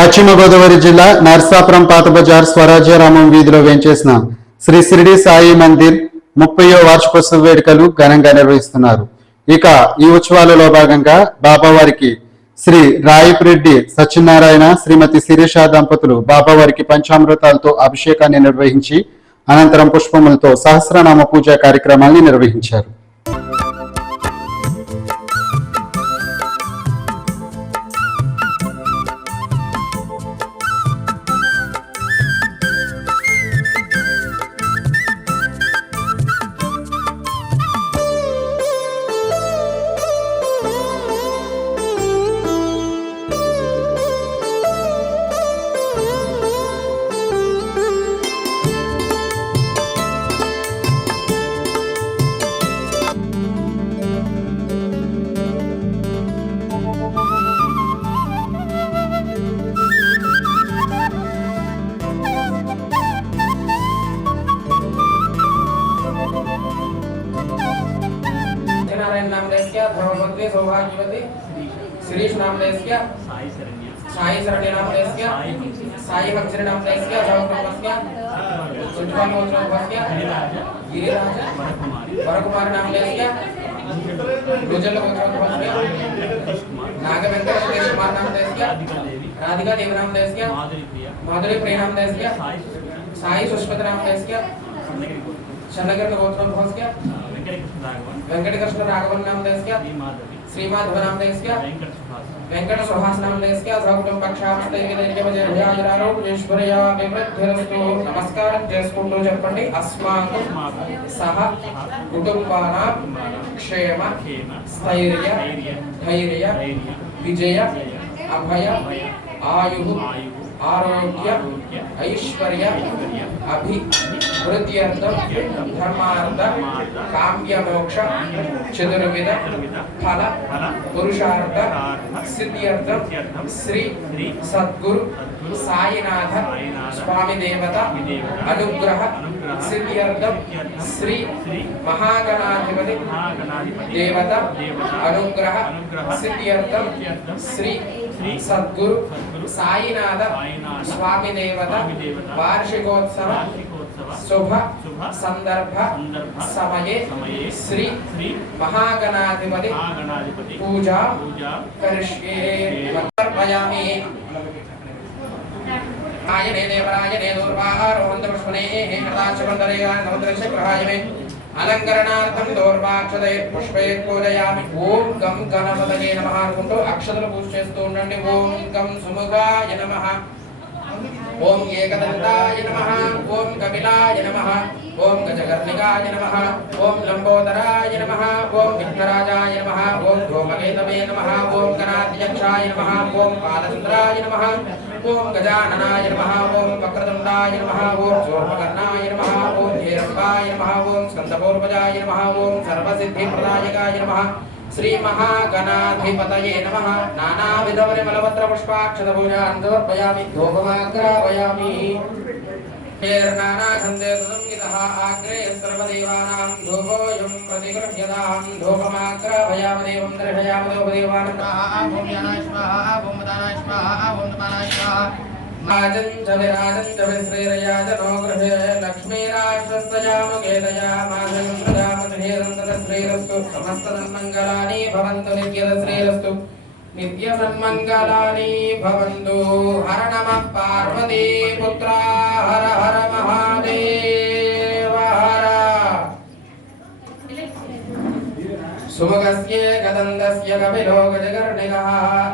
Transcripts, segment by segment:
పశ్చిమ గోదావరి జిల్లా నర్సాపురం పాత బజార్ స్వరాజ్యరామం వీధిలో వేంచేసిన శ్రీ షిరిడి సాయి మందిర్ 30వ వార్షికోత్సవ వేడుకలు ఘనంగా నిర్వహిస్తున్నారు. ఇక ఈ ఉత్సవాలలో భాగంగా బాబావారికి శ్రీ రాయపురెడ్డి సత్యనారాయణ శ్రీమతి శిరీష దంపతులు బాబావారికి పంచామృతాలతో అభిషేకాన్ని నిర్వహించి అనంతరం పుష్పములతో సహస్రనామ పూజా కార్యక్రమాన్ని నిర్వహించారు. धर्मवती सौभाग्यवती शिरीष नाम देस्क्या साई शरण्य नाम देस्क्या साई भक्ति नाम देस्क्या जवक्रमस्क्या सुजवान मोचनस्क्या गिरिराज वरकुमार नाम देस्क्या रुजल मोचनस्क्या नागवेंद्र कुमार नाम देस्क्या राधिका देव नाम देस्क्या माधुरी प्रिय नाम देस्क्या साई सुष्मिता नाम देस्क्या शनगर गोत्रस्क्या वेंकट कृष्ण राघवन नाम देस्क्या श्री माधव नाम देस्क्या वेंकट सुहास नाम देस्क्या सकुटुंब पक्षामस्ते विदेज्य भजरारोग्येश्वर्या विवृद्धिरस्तु नमस्कारं చేసుకుంటూ చెప్పండి अस्माकं सह कुटुंबानां क्षेम स्थैर्य धैर्य विजय अभय आयु आरोग्य ऐश्वर्य अभिवृद्ध्यर्थं धर्मार्थ काम्य मोक्ष चतुर्विध फल पुरुषार्थ सिद्ध्यर्थं श्री सद्गुरु साईनाथ स्वामी देवता अनुग्रह सिद्ध्यर्थं श्री महागणाधिपति देवता अनुग्रह सिद्ध्यर्थं श्री सद्गुरु साईनाथ स्वामी देवता वार्षिकोत्सव शुभ संदर्भ समये श्री महागणाधिपति पूजा करिष्ये समर्पयामि। आयने देवरायने दूर्वारोहन्तपुष्पणे कृताक्षकन्दरे नवद्रक्षग्रहाय मे अलंकरणार्थं दौर्वाक्षते पुष्पे पूजयामि। ओम गं गणपतये नमः అనుకుంటూ అక్షతలు పూజ చేస్తూ ఉండండి। ఓం గం సుముఖాయ నమః, ఓం ఏకదంతాయ నమః, ఓం కపిలాయ నమః, ఓం గజకర్ణికాయ నమః, ఓం లంబోదరాయ నమః, ఓం విఘ్నరాజాయ నమః, ఓం ధూమకేతవే నమః, ఓం గణాధ్యక్షాయ నమః, ఓం పాదచంద్రాయ నమః, ఓం గజాననాయ నమః, ఓం వక్రతుండాయ నమః, ఓం శూర్పకర్ణాయ నమః, ఓం హేరంబాయ నమః, ఓం స్కందపూర్వజాయ నమః, ఓం సర్వసిద్ధిప్రదాయకాయ నమః, श्री महागणाधिपतये नमः। नानाविध परिमलपत्र पुष्पाक्षत पूजां समर्पयामि। धूपमाग्रापयामि। नानाछन्दसंहितः आग्रे सर्वदेवानां धूपोऽयं प्रतिगृह्यतां। धूपमाग्रापयामि देवं दर्शयामि देवदेवानां। ॐ यानाय स्वाहा, ॐ मदानाय स्वाहा, ॐ नमानाय स्वाहा। राजन् श्रीरयाजनो गृहे लक्ष्मीराश्रस्तयामुकेतया माधवं श्रीरस्तु समस्तसन्मङ्गलानि भवन्तु नित्यश्रीरस्तु नित्यसन्मङ्गलानि भवन्तु। हर नमः पार्वती पुत्रा हर हर महादेव हर। सुमुखस्य गदन्दस्य कपिलो गजकर्णिकः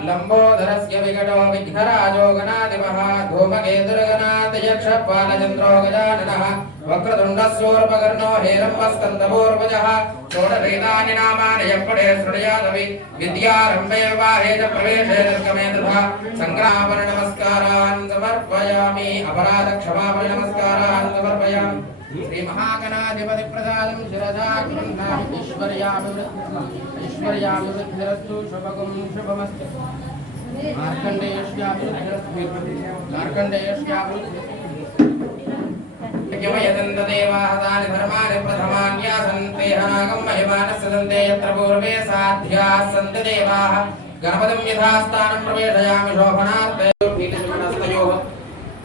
लम्बोदरस्य विकटो विघ्नराजो गणाधिपः धूमकेतुर्गणाध्यक्षपालचन्द्रो गजाननः वक्रतुण्डस्योर्पकर्णो हेरम्बस्कन्दपूर्वजः षोडशैतानि नामानि यप्पडे शृणुयादपि विद्यारम्भे विवाहे च प्रवेशे निर्गमे तथा सङ्ग्रामनमस्कारान् समर्पयामि। अपराधक्षमापणि नमस्कारान् समर्पयामि। श्री महागणाधिपति प्रसादं शिरसा गृह्णामि। ऐश्वर्याभिवृद्धिरस्तु शुभगं शुभमस्तु। मार्कण्डेयस्याभिवृद्धिरस्तु यमयदन्तदेवाहतानि धर्माणि प्रथमान्यासन्ते हनागं महिमानस्य दन्ते यत्र पूर्वे साध्याः सन्ति देवाः गणपतिं यथास्थानं प्रवेशयामि शोभनार्थे।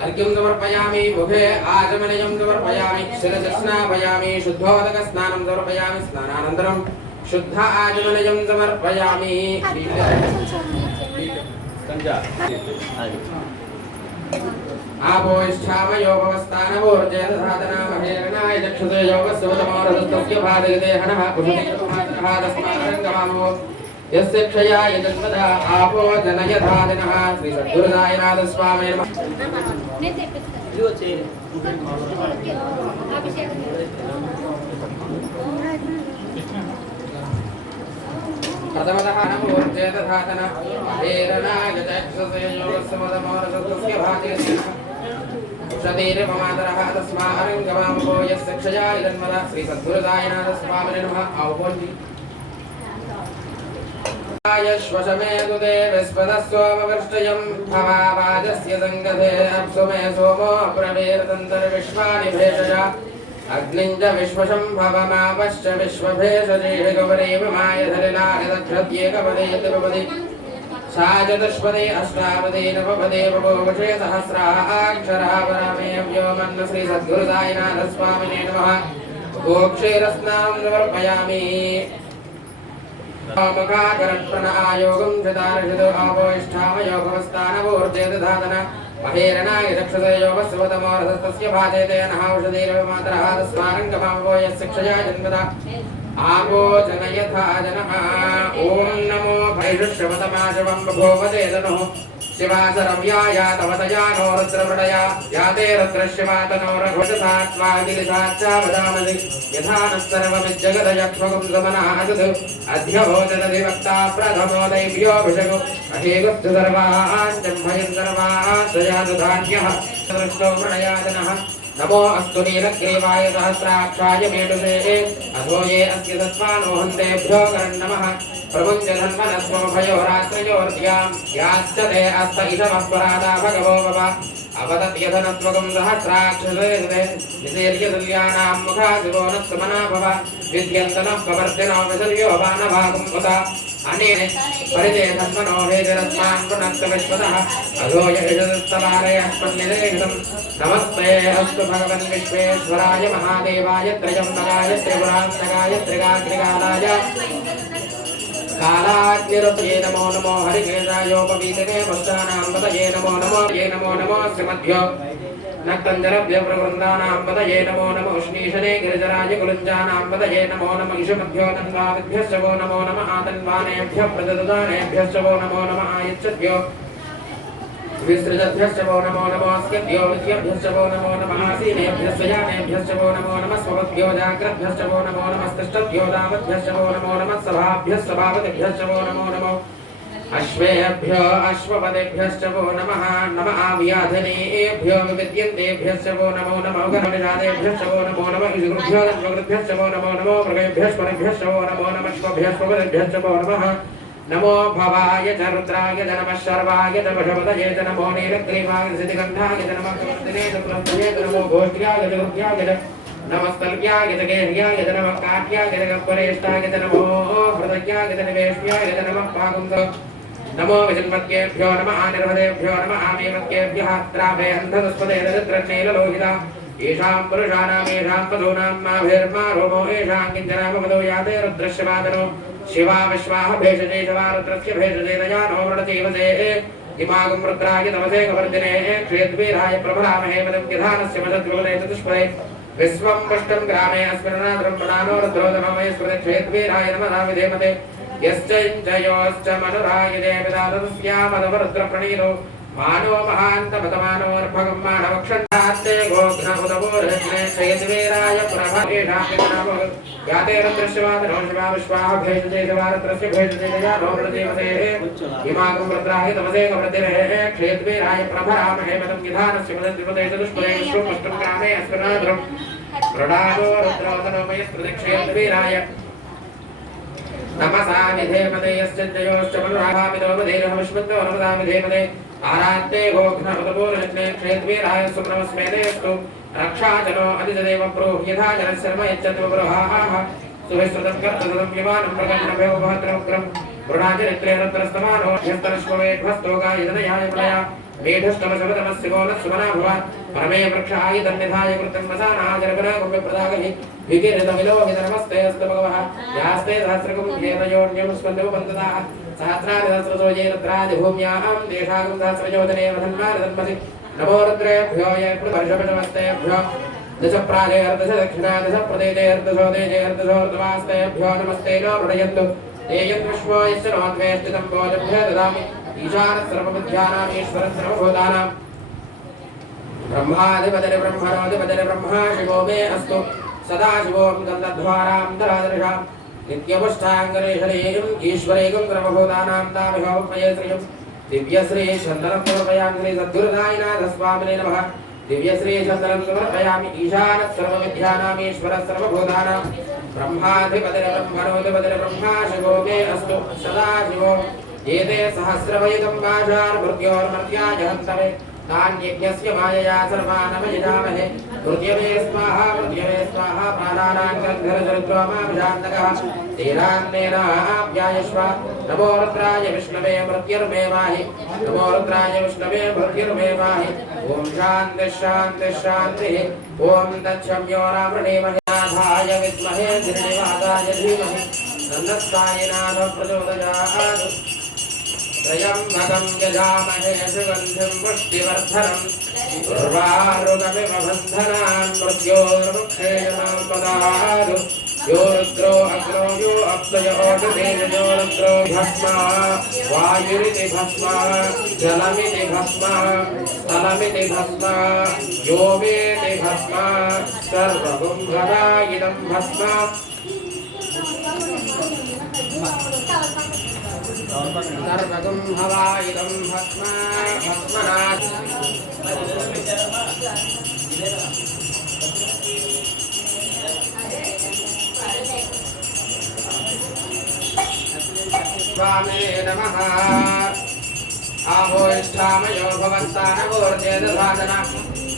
अर्घ्यं समर्पयामि मुखे आचमनीयं समर्पयामि शिरसि स्नापयामि शुद्धोदकस्नानं समर्पयामि स्नानानन्तरं शुद्ध आचमनीयं समर्पयामि आपोष्ठामयो भवस्थानवोर्जेदधातनामहेरणाय चक्षुषे योगस्वतमोरसस्तस्य भादयते हनः कुशुतिमातरः तस्मादरङ्गमामो यस्य क्षयाय जन्मदा आपो जनयधादिनः श्रीसद्गुरुसायनाथस्वामिने नमः प्रथमतः नमोर्जेदधातन हेरणाय चक्षुषे योगस्वतमोरसस्तस्य भादयते शरीरपमातरः तस्मादरङ्गमामो यस्य क्षयाय जन्मदा श्रीसद्गुरुसायनाथस्वामिने नमः औपोन्ति श्वशमेतुते विस्पदस्वमवृष्टयं भवावाजस्य सङ्गते अप्सुमे सोमो प्रवेरतन्तर्विश्वानि भेषज अग्निं च विश्वशं भवमापश्च विश्वभेषजेः गौरीव मायधलिलानिदक्षत्येकपदे त्रिपदे सा चतुष्पदे अष्टापदे नवपदे बभूवषे सहस्राक्षरा परमे व्योमन्न श्रीसद्गुरुसायनाथस्वामिने नमः गोक्षीरस्नानं समर्पयामि मुखाकरत्प्रणआयोगं चतारषितो आपोष्ठामयोगवस्थानवोर्जेदधातन महेरणाय चक्षुषे योगस्वतमोरसस्तस्य भाजयते नः औषधीरवमातरः तस्मारङ्गमामो यस्य क्षया जन्मदा आपो जनयथा जनः ॐ नमो भैषुष्यवतमाशवं बभूवते तनुः शिवासरव्याया तवतया नो रुद्रवृडया याते रुद्रशिवातनोरघोषसात्वागिरिसाच्चा वदामसि यथा नः सर्वमिज्जगदयक्ष्मगुं समनादुः अध्यभोजनधिवक्ता प्रथमो दैव्योऽभिषगो अहेगुस्तु सर्वाञ्चम्भयं सर्वाश्रयातु धान्यः दृष्टो वृणयाजनः नमो अस्तु नीलग्रीवाय सहस्राक्षाय मेढुसे अधो ये अस्य सत्त्वानो हन्तेभ्यो करन्नमः प्रमुञ्चधन्वनस्वभयो रात्रयोर्ध्यां याश्च ते अस्त इषमस्वरादा भगवो भव अवदत्यधनस्वकं सहस्राक्षसे निसेर्यतुल्यानां मुखासिवो नः सुमना भव विद्यन्तनः प्रवर्तिनो विसर्यो वानभागं उत अनेन परिते धन्वनो वेदिरस्मान् पुनक्त विश्वतः अधो यशस्तवारे अस्मन्निदेहितं नमस्ते अस्तु भगवन् विश्वेश्वराय महादेवाय त्रयम्बकाय त्रिपुरान्तकाय त्रिगाग्निकालाय कालाग्निरुपये नमो नमो हरिकेशायोपवीतने पुष्टानां पतये नमो नमो श्रीमद्भ्यो नक्तञ्जरभ्य प्रवृन्दानां पतये नमो नमो उष्णीशने गिरिजराय कुलञ्जानां पतये नमो नमः ईशमभ्यो तन्वादिभ्यश्च वो नमो नमः आतन्वानेभ्यः प्रदददानेभ्यश्च वो नमो नमः आयच्छद्भ्यो विसृजभ्यश्च वो नमो नमोऽस्यभ्यो विद्यभ्यश्च वो नमो नमः आसीनेभ्यश्च यानेभ्यश्च वो नमो नमः स्वभद्भ्यो जाग्रद्भ्यश्च वो नमो नमस्तिष्ठभ्यो दावद्भ्यश्च वो नमो नमः सभाभ्यश्च भावतिभ्यश्च वो नमो नमो अश्वेभ्यो अश्वपदेभ्यश्च वो नमः नमः आव्याधनेभ्यो विद्यन्तेभ्यश्च वो नमो नमः गणनिषादेभ्यश्च वो नमो नमः ऋषिगुरुभ्यो दन्वगुरुभ्यश्च वो नमो नमो मृगेभ्यश्च वो नमो नमः श्वभ्यश्च वो नमः नमो भवाय च रुद्राय च नमः शर्वाय च वशपतये च नमो नीलग्रीवाय च सिद्धिकण्ठाय च नमः कृष्णने च प्लवतये च नमो घोष्ट्याय च गुह्याय च नमस्तल्प्याय च गेह्याय च नमः काट्याय च गह्वरेष्ठाय च नमो हृदयाय च निवेश्याय च नमः पाकुन्द नमो विजन्मत्येभ्यो नमः आनिर्भदेभ्यो नमः आमेमत्येभ्यः त्राभे अन्धदस्पदे रजत्रन्नीललोहिता येषां पुरुषाणाम् येषां पदूनां माभिर्मा रोमो येषां किञ्चनामपदो याते रुद्रश्यवादनो शिवा विश्वाः भेषजे शिवा रुद्रस्य भेषजे दयानो मृडतीवसे इमागं रुद्राय तमसे कवर्दिने क्षेद्वीराय प्रभरामहे मदं विधानस्य मदद्विपदे चतुष्पदे विश्वं पुष्टं ग्रामे अस्मिन्नाद्रं प्रणानो रुद्रोदनमये स्मृते क्षेद्वीराय नमः विधेमते यश्चैञ्चयोश्च मनुरायुधे विदातस्यामदवरुद्रप्रणीतो मानो महान्तपतमानोर्भगं मानवक्षन्तात्ते गोघ्नहुतवोरज्ञे क्षेद्वीराय प्रभेषामिनामो याते रुद्रश्यवादनो शिवा विश्वाः भेषजे शिवारुद्रस्य भेषजे दयानो मृडतीवसे इमागं रुद्राय तमसे कवर्दिने क्षेद्वीराय प्रभरामहे मदं विधानस्य मदद्विपदे चतुष्पदे विश्वं पुष्टं ग्रामे अस्मिन्नाद्रं प्रणानो रुद्रोदनमये स्मृते क्षेद्वीराय नमसा विधेमते यश्चयोश्च मनुराभामिदोपधेरहविष्मन्दो नमसा विधेमते आरात्ते गोघ्नहुतपूर्णज्ञे क्षेद्वीराय सुब्रह्मस्मेतेऽस्तु रक्षाजनो अधिजदेव प्रोः यथा जनशर्म यच्छतु बृहाः सुविस्तृतं कर्तृतं विमानं प्रगण्डभ्यो भद्रमुग्रं वृणाचरित्रे रुद्रस्तमानो ह्यस्तरश्ववेध्वस्तो गायधनयाय प्रया मेढस्तमशमतमस्तिगोनस्वना भव परमे वृक्षाय तन्निधाय कृतं वसानाजरगुणा कुम्भप्रदागहि विकिरितविलोहितनमस्ते अस्तु भगवः यास्ते सहस्रकुम्भेनयोन्यं स्पन्दो वन्दताः सहस्रादिसहस्रसोजेरत्रादिभूम्यां देशागं सहस्रयोजने वधन्मानधन्मसि नमो रुद्रेभ्यो ये वर्षपटमस्तेभ्यो दश प्राजयर्दश दक्षिणा दश प्रदेजयर्दशोदेजयर्दशोर्दवास्तेभ्यो नमस्ते नो प्रणयन्तु ते यद्विश्वो यस्य नोद्वेष्टितं भोजभ्य ददामि ईशानः सर्वबुद्ध्यानाम् ईश्वरः सर्वभूतानां ब्रह्माधिपतिर् ब्रह्मणोऽधिपतिर् ब्रह्मा शिवो मे अस्तु सदाशिवों गन्धद्वारां दरादृशां नित्यपुष्टाङ्गरेशरीं ईश्वरैकं सर्वभूतानां तामिहोपये श्रियं दिव्यश्री चन्दनं समर्पयामि श्री सद्गुरुसाईनाथ स्वामिने नमः दिव्यश्री चन्दनं समर्पयामि ईशानः सर्वविद्यानाम् ईश्वरः सर्वभूतानां ब्रह्माधिपतिर् ब्रह्मणोऽधिपतिर् ब्रह्मा शिवो मे अस्तु सदाशिवो एते सहस्रवयुतं पाशार्भृत्योर्मर्त्याय हन्तवे तान्यज्ञस्य मायया सर्वानवयजामहे मृत्यवे स्वाहा प्राणानां गन्धर्वरुद्रोमाभिषान्तकः तेनान्नेनाप्यायश्व नमो रुद्राय विष्णवे मृत्युर्मे पाहि नमो रुद्राय विष्णवे मृत्युर्मे पाहि ॐ शान्तिः शान्तिः शान्तिः ॐ तच्छम्यो रामणेमहे नाथाय विद्महे श्रीनिवासाय धीमहि तन्नः प्रचोदयात् त्र्यम्बकं यजामहे सुगन्धिं पुष्टिवर्धनम् उर्वारुकमिव बन्धनान् मृत्योर्मुक्षेयमापदादु यो रुद्रो अग्रो यो अप्सयो ओषधेयो रुद्रो भस्मा वायुरिति भस्मा जलमिति भस्मा स्थलमिति भस्मा यो वेति भस्मा सर्वगुं गदायिदं भस्मा सर्वगुं हवायिदं भस्मा भस्मनात् स्वामिने नमः आभोष्ठामयो भवस्तानमूर्तेदधातना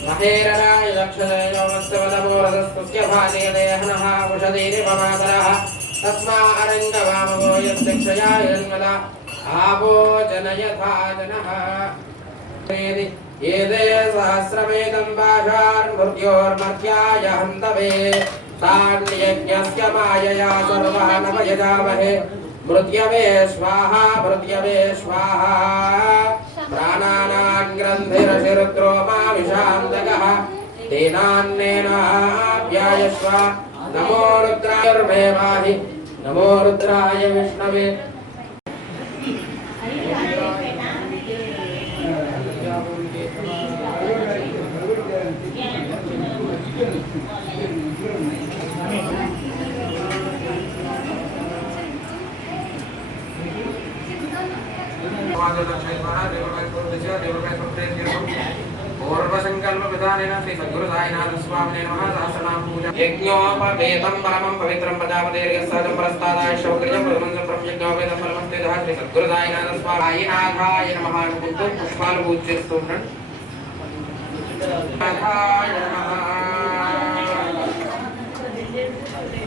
महेरराय लक्षदयोमस्तवदमोरदस्तुत्य भानेदेहनः उषधीरिपमातरः तस्मा अरङ्गवामवो यस्तिक्षया यन्मदा आवो जनयथा जनः एते सहस्रमेकं पाशान्मृत्योर्मर्त्याय हन्तवे तान्यज्ञस्य मायया सर्वः नवयजामहे मृत्यवे स्वाहा प्राणानां ग्रन्थिरशिरुद्रोमाविषान्तकः तेनान्नेनाप्यायस्व नमो रुद्राय पाहि नमो रुद्राय विष्णवे यज्ञोपवेतं परमं पवित्रं प्रजापतेर्यस्सहजं परस्तादाय शौक्रियं प्रमंसं प्रयज्ञोपवेतं परमं तेजः श्री सद्गुरुसाईनाथ स्वामिनाथाय नमः कुंकुम पुष्पालपूज्य स्तोत्रं नाथाय नमः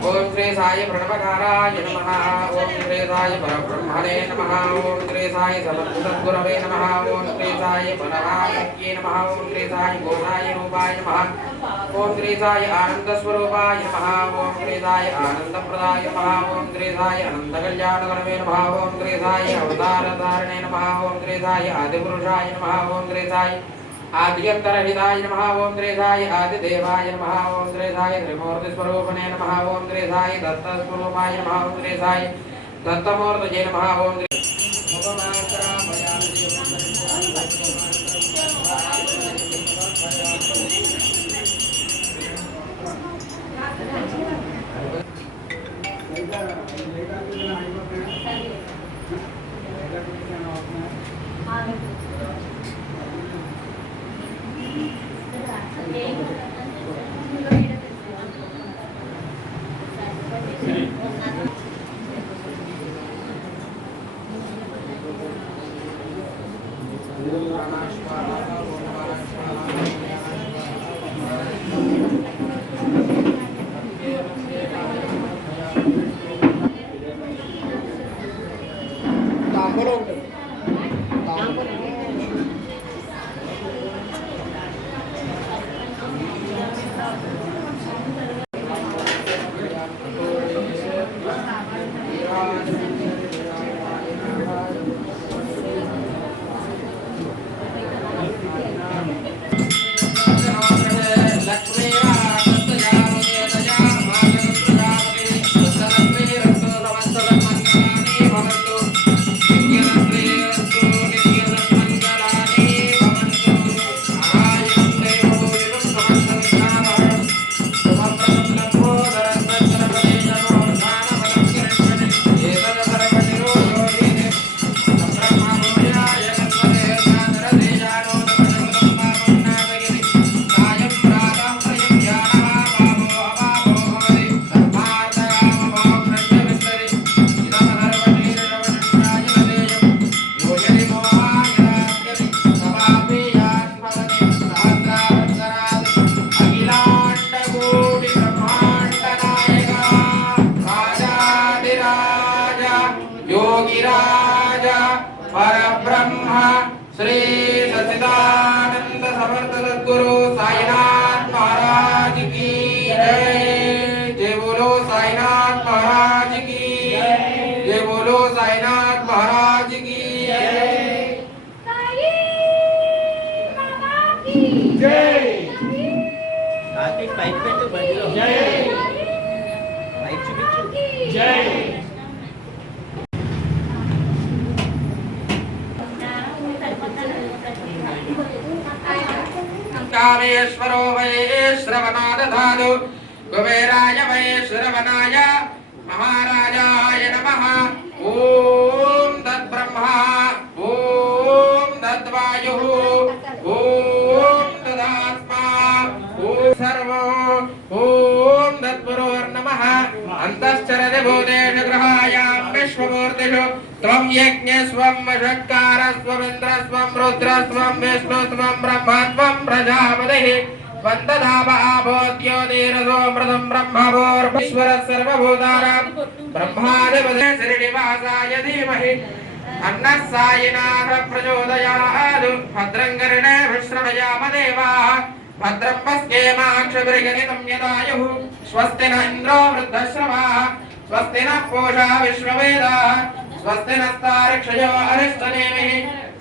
ओम श्री साई प्रणवकाराय नमः ओम श्री साई परब्रह्मणे नमः ओम श्री साई सद्गुरवे नमः ओम श्री साई परमात्मने नमः ओम श्री साई गोसाय रूपाय नमः ओम श्री साई आनंद स्वरूपाय नमः ओम श्री साई आनंदप्रदाय नमः ओम श्री साई अनंत कल्याणकरवे नमः ओम श्री साई अवतार धारणे नमः ओम श्री साई आदिपुरुषाय नमः ओम श्री साई आद्यन्तरहिताय नमः ओम श्री साई आदिदेवाय नमः ओम श्री साई त्रिमूर्ति स्वरूपणे नमः ओम श्री साई दत्त स्वरूपाय नमः ओम श्री साई दत्तमूर्तये नमः ओम योगिराज परब्रह्म श्री सच्चिदानंद समर्थ सद्गुरु साईनाथ महाराज की जय। जय बोलो साईनाथ महाराज की जय। बोलो साईनाथ महाराज की जय। आगे पाइप पे तो बंद जय पाइप चुपी जय। कामेश्वरो वै श्रवणाय दधातु कुबेराय वै श्रवणाय महाराजाय नमः। ओम तद्ब्रह्मा ओम तद्वायुः ओम तदात्मा ओम सर्वो ओम तत्पुरोर्नमः। अन्तश्चरति भूतेषु ग्रहायां विश्वमूर्तिषु त्वं यज्ञस्वं वषट्कारस्वमिन्द्रस्वं रुद्रस्वं विष्णुस्वं ब्रह्मत्वं प्रजापतिः वन्दधावोद्योतिरसोऽमृतं ब्रह्मभोर्भीश्वरः सर्वभूतानां ब्रह्माधिपते श्रीनिवासाय धीमहि अन्नः सायिनाथ प्रचोदयात्। भद्रं कर्णेभिः श्रवयाम देवाः भद्रं पश्येमाक्षभिर्गणितं यदायुः। स्वस्ति न इन्द्रो वृद्धश्रवाः स्वस्ति नः पूषा विश्ववेदाः स्वस्ति नस्तार्क्ष्यो अरिष्टनेमिः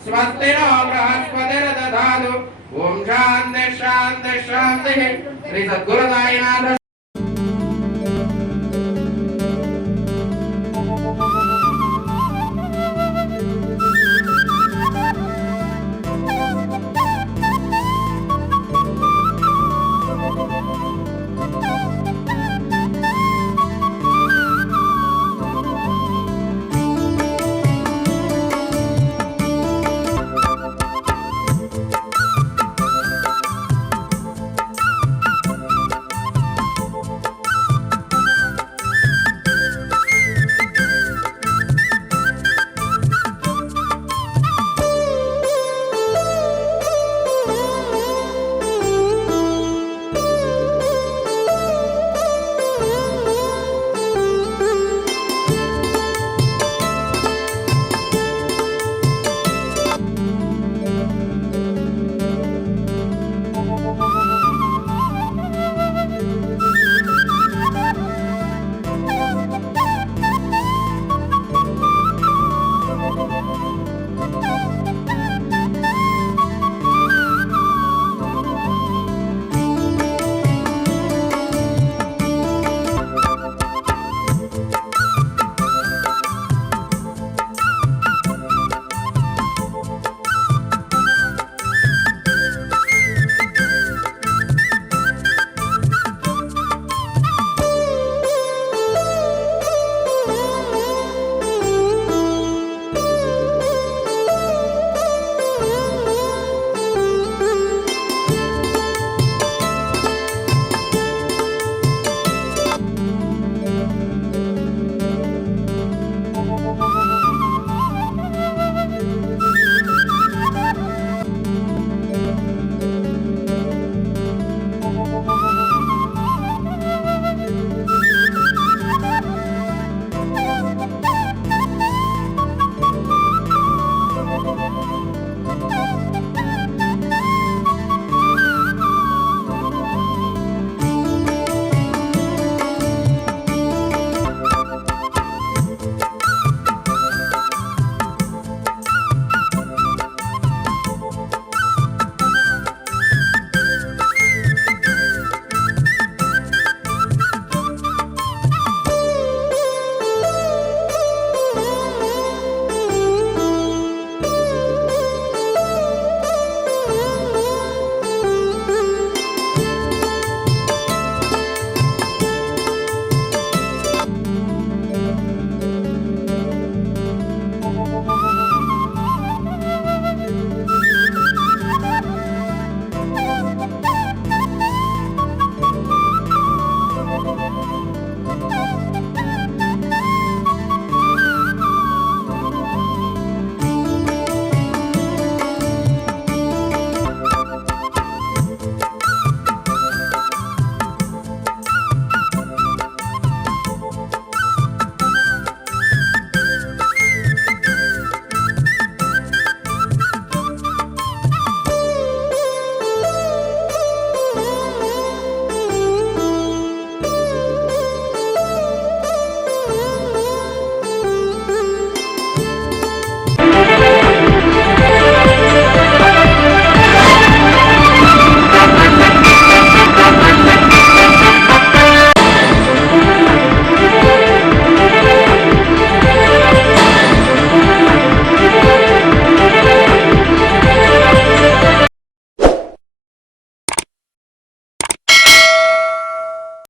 स्वस्ति नो बृहस्पतिर्दधातु। ओम शांति शांति शांति। श्री सद्गुरु साईनाथ